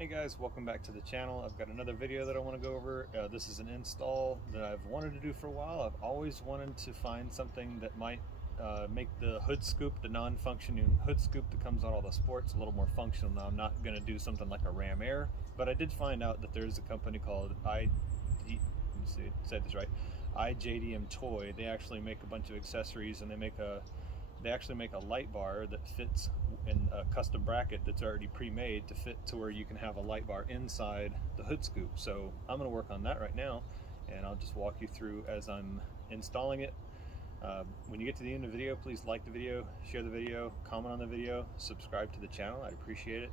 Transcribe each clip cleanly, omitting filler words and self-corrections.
Hey guys, welcome back to the channel. I've got another video that I want to go over. This is an install that I've wanted to do for a while. I've always wanted to find something that might make the hood scoop, the non-functioning hood scoop that comes on all the sports, a little more functional. Now I'm not going to do something like a Ram Air, but I did find out that there's a company called iJDMToy. They actually make a bunch of accessories, and they actually make a light bar that fits in a custom bracket that's already pre-made to fit to where you can have a light bar inside the hood scoop. So I'm going to work on that right now, and I'll just walk you through as I'm installing it. When you get to the end of the video, please like the video, share the video, comment on the video, subscribe to the channel. I'd appreciate it.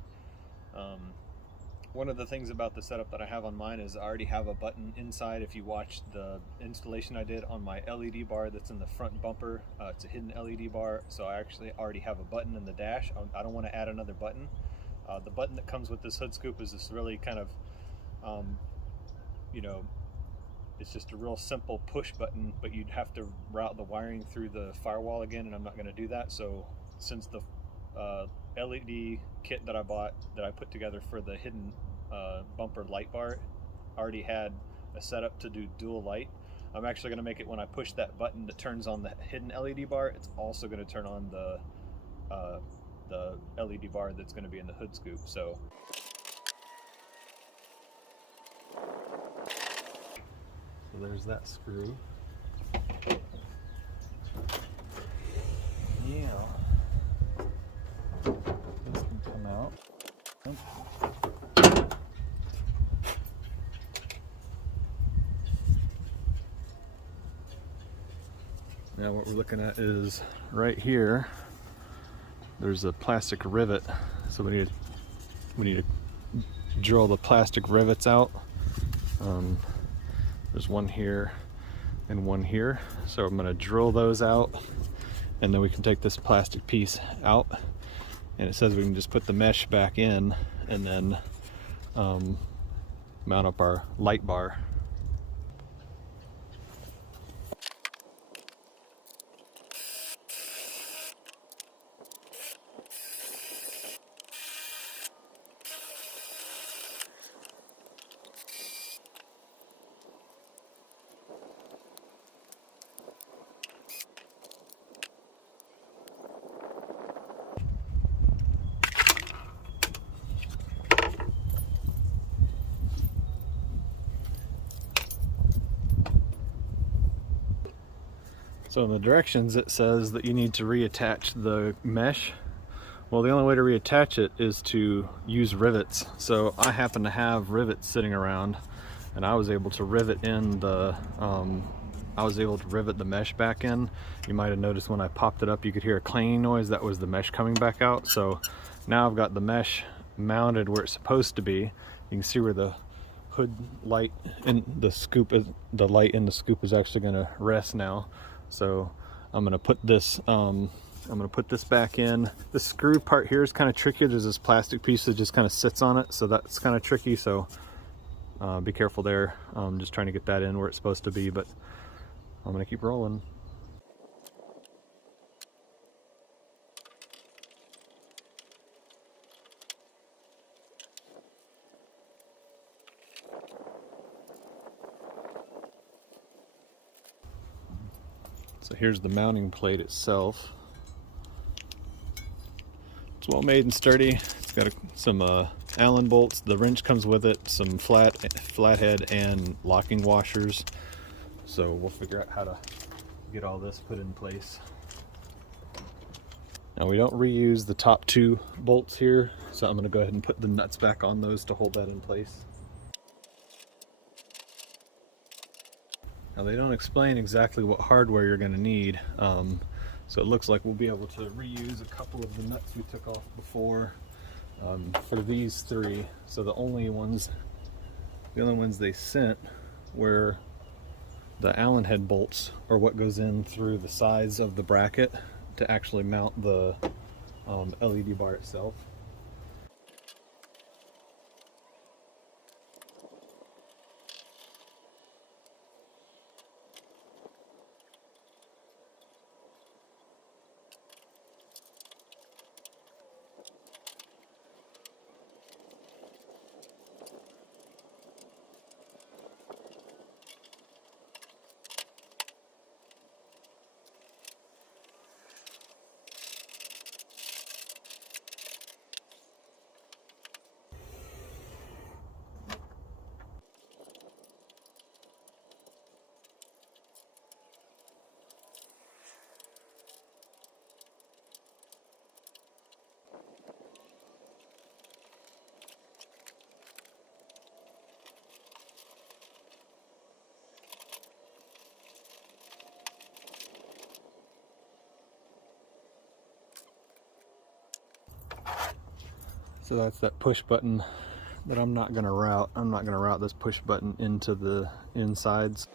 One of the things about the setup that I have on mine is I already have a button inside. If you watched the installation I did on my LED bar that's in the front bumper, it's a hidden LED bar, so I actually already have a button in the dash. I don't want to add another button. The button that comes with this hood scoop is this really kind of, it's just a real simple push button, but you'd have to route the wiring through the firewall again, and I'm not going to do that. So since the LED kit that I bought, that I put together for the hidden bumper light bar, already had a setup to do dual light. I'm actually going to make it when I push that button that turns on the hidden LED bar, it's also going to turn on the LED bar that's going to be in the hood scoop. So there's that screw. Yeah. This can come out. Now what we're looking at is right here, there's a plastic rivet. So we need to drill the plastic rivets out. There's one here and one here. So I'm gonna drill those out, and then we can take this plastic piece out. And it says we can just put the mesh back in and then mount up our light bar. So in the directions it says that you need to reattach the mesh. Well, the only way to reattach it is to use rivets. So I happen to have rivets sitting around, and I was able to rivet in the mesh back in. You might have noticed when I popped it up, you could hear a clanging noise. That was the mesh coming back out. So now I've got the mesh mounted where it's supposed to be. You can see where the hood light in the scoop is, the light in the scoop is actually going to rest now. So I'm going to put this back in. The screw part here is kind of tricky. There's this plastic piece that just kind of sits on it, so that's kind of tricky. So be careful there. I'm just trying to get that in where it's supposed to be, but I'm going to keep rolling. So here's the mounting plate itself. It's well made and sturdy. It's got some Allen bolts. The wrench comes with it, some flathead and locking washers. So we'll figure out how to get all this put in place. Now we don't reuse the top two bolts here, so I'm going to go ahead and put the nuts back on those to hold that in place. Now they don't explain exactly what hardware you're going to need, so it looks like we'll be able to reuse a couple of the nuts we took off before for these three. So the only ones they sent were the Allen head bolts, or what goes in through the sides of the bracket to actually mount the LED bar itself. So that's that push button that I'm not gonna route. I'm not gonna route this push button into the insides.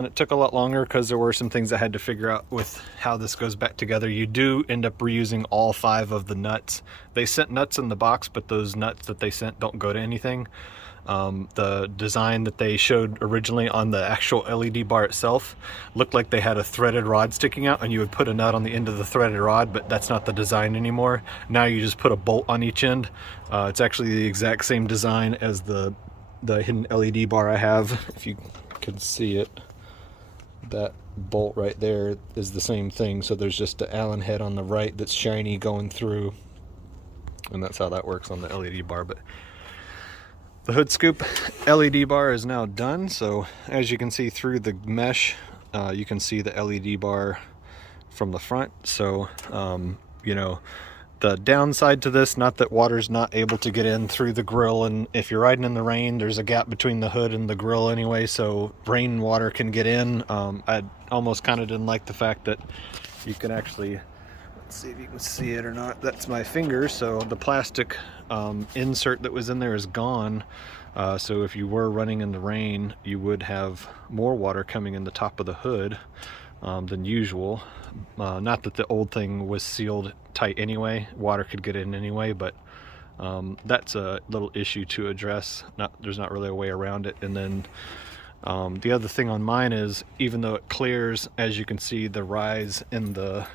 And it took a lot longer because there were some things I had to figure out with how this goes back together. You do end up reusing all 5 of the nuts. They sent nuts in the box, but those nuts that they sent don't go to anything. The design that they showed originally on the actual LED bar itself looked like they had a threaded rod sticking out, and you would put a nut on the end of the threaded rod, but that's not the design anymore. Now you just put a bolt on each end. It's actually the exact same design as the hidden LED bar I have. If you can see it, that bolt right there is the same thing. So there's just an Allen head on the right that's shiny going through, and that's how that works on the LED bar. But the hood scoop LED bar is now done. So as you can see through the mesh, you can see the LED bar from the front. So you know, the downside to this, not that water's not able to get in through the grill, and if you're riding in the rain, there's a gap between the hood and the grill anyway, so rain water can get in. I almost kind of didn't like the fact that you can actually Let's see if you can see it or not. That's my finger, so the plastic insert that was in there is gone. So if you were running in the rain, you would have more water coming in the top of the hood than usual. Not that the old thing was sealed tight anyway, water could get in anyway, but that's a little issue to address. There's not really a way around it. And then the other thing on mine is, even though it clears, as you can see, the rise in the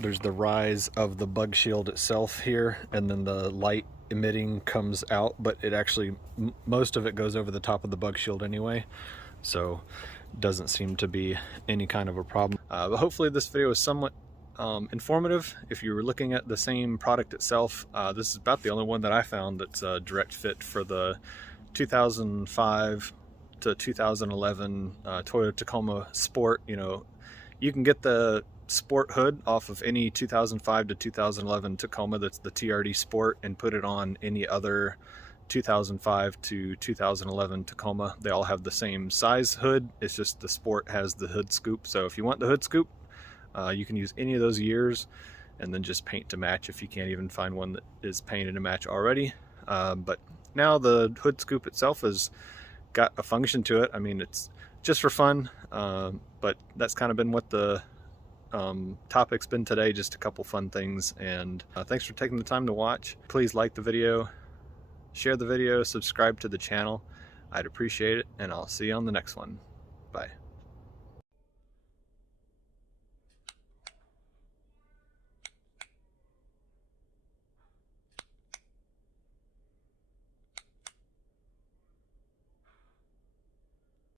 there's the rise of the bug shield itself here, and then the light emitting comes out, but it actually, most of it goes over the top of the bug shield anyway, so doesn't seem to be any kind of a problem. But hopefully this video is somewhat informative. If you were looking at the same product itself, this is about the only one that I found that's a direct fit for the 2005 to 2011 Toyota Tacoma Sport. You know, you can get the Sport hood off of any 2005 to 2011 Tacoma that's the TRD Sport, and put it on any other 2005 to 2011 Tacoma. They all have the same size hood. It's just the Sport has the hood scoop. So if you want the hood scoop, you can use any of those years and then just paint to match if you can't even find one that is painted to match already. But now the hood scoop itself has got a function to it. I mean, it's just for fun, but that's kind of been what the topic's been today, just a couple fun things. And thanks for taking the time to watch. Please like the video, share the video, subscribe to the channel. I'd appreciate it, and I'll see you on the next one. Bye.